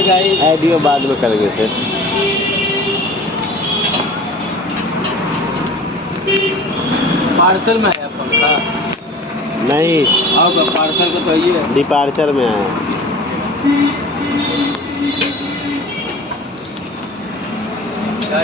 Audio बाद में करेंगे सेट। पार्सल में आया पंखा? नहीं, अब पार्सल का तो ये डिपार्चर में आया। क्या